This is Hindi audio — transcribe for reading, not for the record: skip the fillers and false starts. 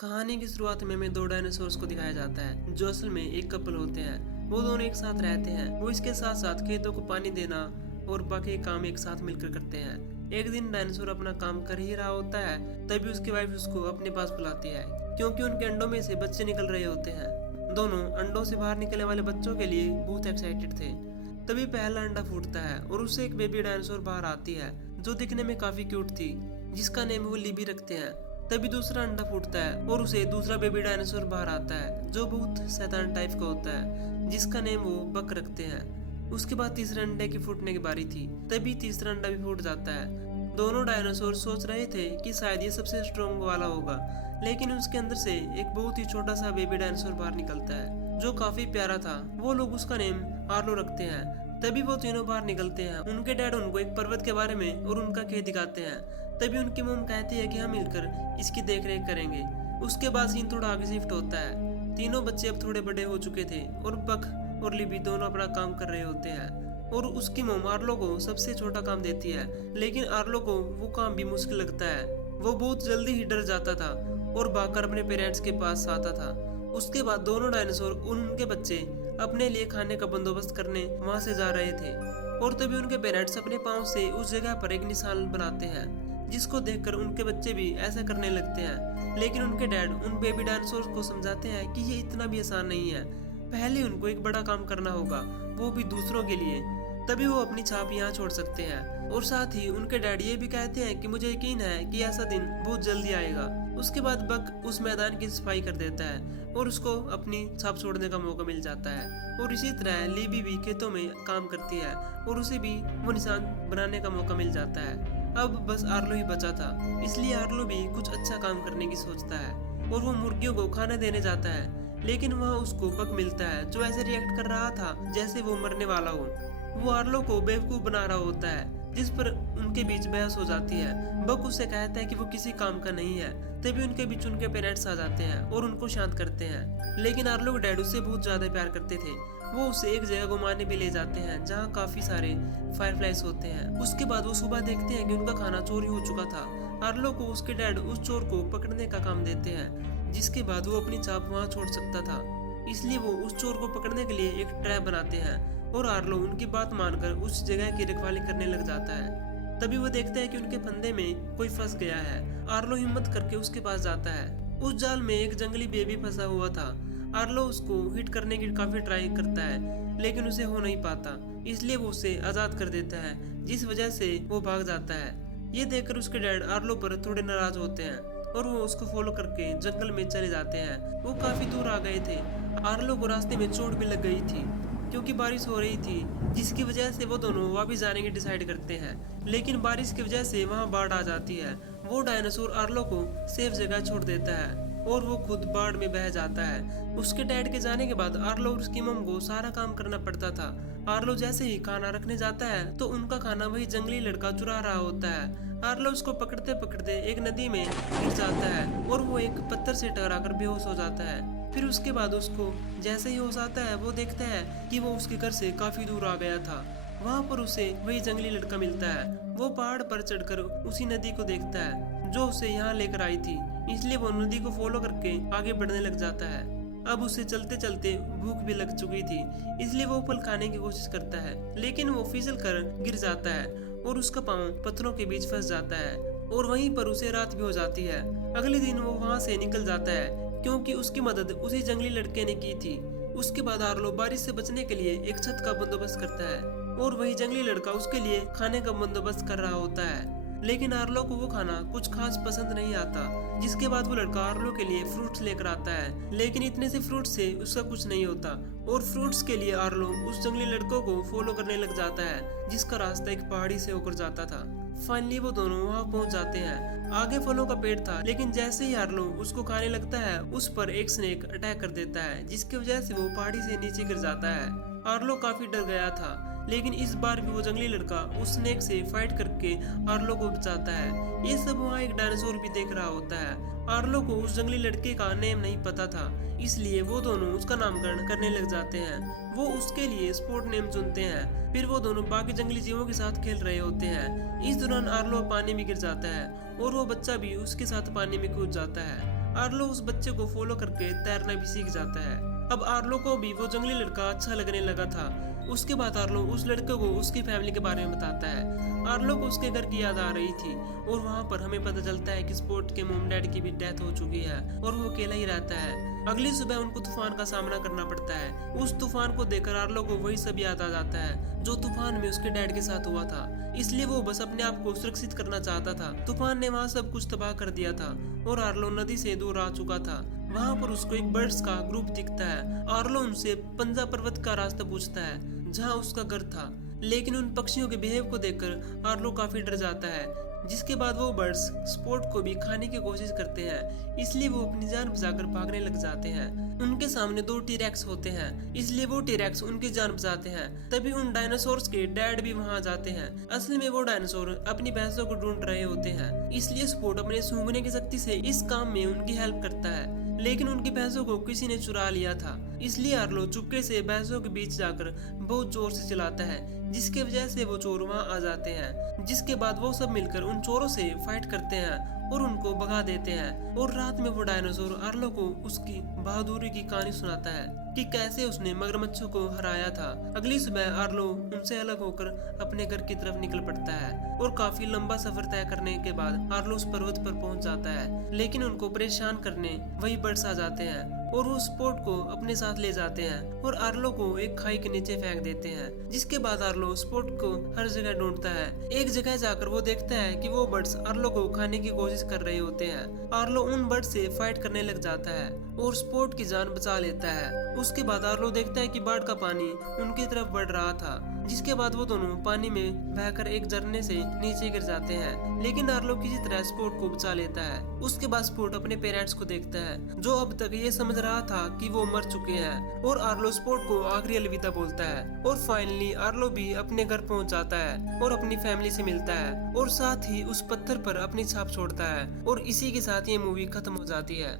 कहानी की शुरुआत में हमें दो डायनासोर्स को दिखाया जाता है जो असल में एक कपल होते हैं। वो दोनों एक साथ रहते हैं। वो इसके साथ साथ खेतों को पानी देना और बाकी काम एक साथ मिलकर करते हैं। एक दिन डायनासोर अपना काम कर ही रहा होता है, तभी उसकी वाइफ उसको अपने पास बुलाती है क्योंकि उनके अंडों में से बच्चे निकल रहे होते हैं। दोनों अंडों से बाहर निकलने वाले बच्चों के लिए बहुत एक्साइटेड थे। तभी पहला अंडा फूटता है और उससे एक बेबी डायनासोर बाहर आती है जो दिखने में काफी क्यूट थी, जिसका नेम वो लिबी रखते हैं। तभी दूसरा अंडा फूटता है और उसे दूसरा बेबी डायनासोर बाहर आता है जो बहुत शैतान टाइप का होता है, जिसका नेम वो बक रखते हैं। उसके बाद तीसरे अंडे की फूटने की बारी थी, तभी तीसरा अंडा भी फूट जाता है। दोनों डायनासोर सोच रहे थे कि शायद ये सबसे स्ट्रॉन्ग वाला होगा, लेकिन उसके अंदर से एक बहुत ही छोटा सा बेबी डायनासोर बाहर निकलता है जो काफी प्यारा था। वो लोग उसका नेम आर्लो रखते हैं। तभी वो तीनों बाहर निकलते हैं। उनके डैड उनको एक पर्वत के बारे में और उनका खेत दिखाते हैं। तभी उनकी मॉम कहती है कि हम मिलकर इसकी देखरेख करेंगे। उसके बाद सीन थोड़ा आगे शिफ्ट होता है। तीनों बच्चे अब थोड़े बड़े हो चुके थे और बक और लिबी दोनों अपना काम कर रहे होते हैं और उसकी मॉम आर्लो को सबसे छोटा काम देती है, लेकिन आर्लो को वो काम भी मुश्किल लगता है। वो बहुत जल्दी ही डर जाता था और भागकर अपने पेरेंट्स के पास आता था। उसके बाद दोनों डायनासोर उनके बच्चे अपने लिए खाने का बंदोबस्त करने वहां से जा रहे थे और तभी उनके पेरेंट्स अपने पाँव से उस जगह पर एक निशान बनाते हैं, जिसको देखकर उनके बच्चे भी ऐसा करने लगते हैं। लेकिन उनके डैड उन बेबी डायनासोर को समझाते हैं कि ये इतना भी आसान नहीं है, पहले उनको एक बड़ा काम करना होगा, वो भी दूसरों के लिए, तभी वो अपनी छाप यहाँ छोड़ सकते हैं। और साथ ही उनके डैड ये भी कहते हैं कि मुझे यकीन है कि ऐसा दिन बहुत जल्दी आएगा। उसके बाद बक उस मैदान की सफाई कर देता है और उसको अपनी छाप छोड़ने का मौका मिल जाता है। और इसी तरह लीबी भी खेतों में काम करती है और उसे भी वो निशान बनाने का मौका मिल जाता है। अब बस आर्लो ही बचा था, इसलिए आर्लो भी कुछ अच्छा काम करने की सोचता है और वो मुर्गियों को खाना देने जाता है। लेकिन वहाँ उसको बक मिलता है जो ऐसे रिएक्ट कर रहा था जैसे वो मरने वाला हो। वो आर्लो को बेवकूफ बना रहा होता है, जिस पर उनके बीच बहस हो जाती है। बक उससे कहता है कि वो किसी काम का नहीं है। तभी उनके बीच उनके पेरेंट्स आ जाते हैं और उनको शांत करते हैं। लेकिन आर्लो के डैड उससे बहुत ज्यादा प्यार करते थे। वो उसे एक जगह घुमाने भी ले जाते हैं जहाँ काफी सारे फायरफ्लाइज होते हैं। उसके बाद वो सुबह देखते हैं कि उनका खाना चोरी हो चुका था। आर्लो को उसके डैड उस चोर को पकड़ने का काम देते हैं, जिसके बाद वो अपनी छाप वहाँ छोड़ सकता था। इसलिए वो उस चोर को पकड़ने के लिए एक ट्रैप बनाते हैं और आर्लो उनकी बात मानकर उस जगह की रखवाली करने लग जाता है। तभी वो देखता है कि उनके फंदे में कोई फंस गया है। आर्लो हिम्मत करके उसके पास जाता है। उस जाल में एक जंगली बेबी फंसा हुआ था। आर्लो उसको हिट करने की काफी ट्राई करता है, लेकिन उसे हो नहीं पाता, इसलिए वो उसे आजाद कर देता है, जिस वजह से वो भाग जाता है। ये देखकर उसके डैड आर्लो पर थोड़े नाराज होते हैं और वो उसको फॉलो करके जंगल में चले जाते हैं। वो काफी दूर आ गए थे। आर्लो को रास्ते में चोट भी लग गई थी क्योंकि बारिश हो रही थी, जिसकी वजह से वो दोनों वापस जाने की डिसाइड करते हैं। लेकिन बारिश की वजह से वहाँ बाढ़ आ जाती है। वो डायनासोर आर्लो को सेफ जगह छोड़ देता है और वो खुद बाढ़ में बह जाता है। उसके डैड के जाने के बाद आर्लो और उसकी मम को सारा काम करना पड़ता था। आर्लो जैसे ही खाना रखने जाता है तो उनका खाना वही जंगली लड़का चुरा रहा होता है। आर्लो उसको पकड़ते पकड़ते एक नदी में गिर जाता है और वो एक पत्थर से टकराकर बेहोश हो जाता है। फिर उसके बाद उसको जैसे ही होश आता है वो देखता है कि वो उसके घर से काफी दूर आ गया था। वहाँ पर उसे वही जंगली लड़का मिलता है। वो पहाड़ पर चढ़कर उसी नदी को देखता है जो उसे यहाँ लेकर आई थी, इसलिए वो नदी को फॉलो करके आगे बढ़ने लग जाता है। अब उसे चलते चलते भूख भी लग चुकी थी, इसलिए वो फल खाने की कोशिश करता है, लेकिन वो फिसल कर गिर जाता है और उसका पाँव पत्थरों के बीच फंस जाता है और वहीं पर उसे रात भी हो जाती है। अगले दिन वो वहाँ से निकल जाता है क्योंकि उसकी मदद उसी जंगली लड़के ने की थी। उसके बाद आर्लो बारिश से बचने के लिए एक छत का बंदोबस्त करता है और वही जंगली लड़का उसके लिए खाने का बंदोबस्त कर रहा होता है। लेकिन आर्लो को वो खाना कुछ खास पसंद नहीं आता, जिसके बाद वो लड़का आर्लो के लिए फ्रूट्स लेकर आता है। लेकिन इतने से फ्रूट्स से उसका कुछ नहीं होता और फ्रूट्स के लिए आर्लो उस जंगली लड़कों को फॉलो करने लग जाता है, जिसका रास्ता एक पहाड़ी से होकर जाता था। फाइनली वो दोनों वहाँ पहुँच जाते हैं। आगे फलों का पेड़ था, लेकिन जैसे ही आर्लो उसको खाने लगता है उस पर एक स्नेक अटैक कर देता है, जिसकी वजह से वो पहाड़ी से नीचे गिर जाता है। आर्लो काफी डर गया था, लेकिन इस बार भी वो जंगली लड़का उस स्नेक से फाइट करके आर्लो को बचाता है। ये सब वहाँ एक डायनासोर भी देख रहा होता है। आर्लो को उस जंगली लड़के का नेम नहीं पता था, इसलिए वो दोनों उसका नामकरण करने लग जाते हैं। वो उसके लिए स्पोर्ट नेम चुनते हैं। फिर वो दोनों बाकी जंगली जीवों के साथ खेल रहे होते हैं। इस दौरान आर्लो पानी में गिर जाता है और वो बच्चा भी उसके साथ पानी में कूद जाता है। आर्लो उस बच्चे को फॉलो करके तैरना भी सीख जाता है। अब आर्लो को भी वो जंगली लड़का अच्छा लगने लगा था। उसके बाद आर्लो उस लड़के को उसकी फैमिली के बारे में बताता है। आर्लो को उसके घर की याद आ रही थी और वहाँ पर हमें पता चलता है कि स्पॉट के मॉम डैड की भी डेथ हो चुकी है और वो अकेला ही रहता है। अगली सुबह उनको तूफान का सामना करना पड़ता है। उस तूफान को देखकर आर्लो को वही सब याद आ जाता है जो तूफान में उसके डैड के साथ हुआ था। इसलिए वो बस अपने आप को सुरक्षित करना चाहता था। तूफान ने वहाँ सब कुछ तबाह कर दिया था और आर्लो नदी से दूर आ चुका था। वहाँ पर उसको एक बर्ड्स का ग्रुप दिखता है। आर्लो उनसे पंजा पर्वत का रास्ता पूछता है जहाँ उसका घर था, लेकिन उन पक्षियों के बिहेव को देखकर आर्लो काफी डर जाता है। जिसके बाद वो बर्ड्स स्पॉट को भी खाने की कोशिश करते हैं, इसलिए वो अपनी जान बचाकर भागने लग जाते हैं। उनके सामने 2 टीरेक्स होते हैं, इसलिए वो टीरेक्स उनकी जान बचाते हैं। तभी उन डायनासोर्स के डैड भी वहां जाते हैं। असल में वो डायनासोर अपनी भैंसों को ढूंढ रहे होते हैं, इसलिए स्पॉट अपने सूंघने की शक्ति से इस काम में उनकी हेल्प करता है। लेकिन उनकी भैंसों को किसी ने चुरा लिया था, इसलिए आर्लो चुपके से भैंसों के बीच जाकर बहुत जोर से चिल्लाता है, जिसकी वजह से वो चोर वहां आ जाते हैं। जिसके बाद वो सब मिलकर उन चोरों से फाइट करते हैं और उनको भगा देते हैं। और रात में वो डायनासोर आर्लो को उसकी बहादुरी की कहानी सुनाता है कि कैसे उसने मगरमच्छों को हराया था। अगली सुबह आर्लो उनसे अलग होकर अपने घर की तरफ निकल पड़ता है और काफी लंबा सफर तय करने के बाद आर्लो उस पर्वत पर पहुंच जाता है। लेकिन उनको परेशान करने वही बर्ड्स आ जाते हैं और वो स्पॉट को अपने साथ ले जाते हैं और आर्लो को एक खाई के नीचे फेंक देते हैं। जिसके बाद आर्लो स्पॉट को हर जगह ढूंढता है। एक जगह जाकर वो देखता है कि वो बर्ड्स आर्लो को खाने की कोशिश कर रहे होते हैं। आर्लो उन बर्ड से फाइट करने लग जाता है और स्पॉट की जान बचा लेता है। उसके बाद आर्लो देखता है कि बाढ़ का पानी उनकी तरफ बढ़ रहा था। जिसके बाद वो दोनों पानी में बहकर एक झरने से नीचे गिर जाते हैं, लेकिन आर्लो किसी तरह स्पॉट को बचा लेता है। उसके बाद स्पॉट अपने पेरेंट्स को देखता है जो अब तक ये समझ रहा था कि वो मर चुके हैं, और आर्लो स्पॉट को आखिरी अलविदा बोलता है। और फाइनली आर्लो भी अपने घर पहुंच जाता है और अपनी फैमिली से मिलता है और साथ ही उस पत्थर पर अपनी छाप छोड़ता है। और इसी के साथ ये मूवी खत्म हो जाती है।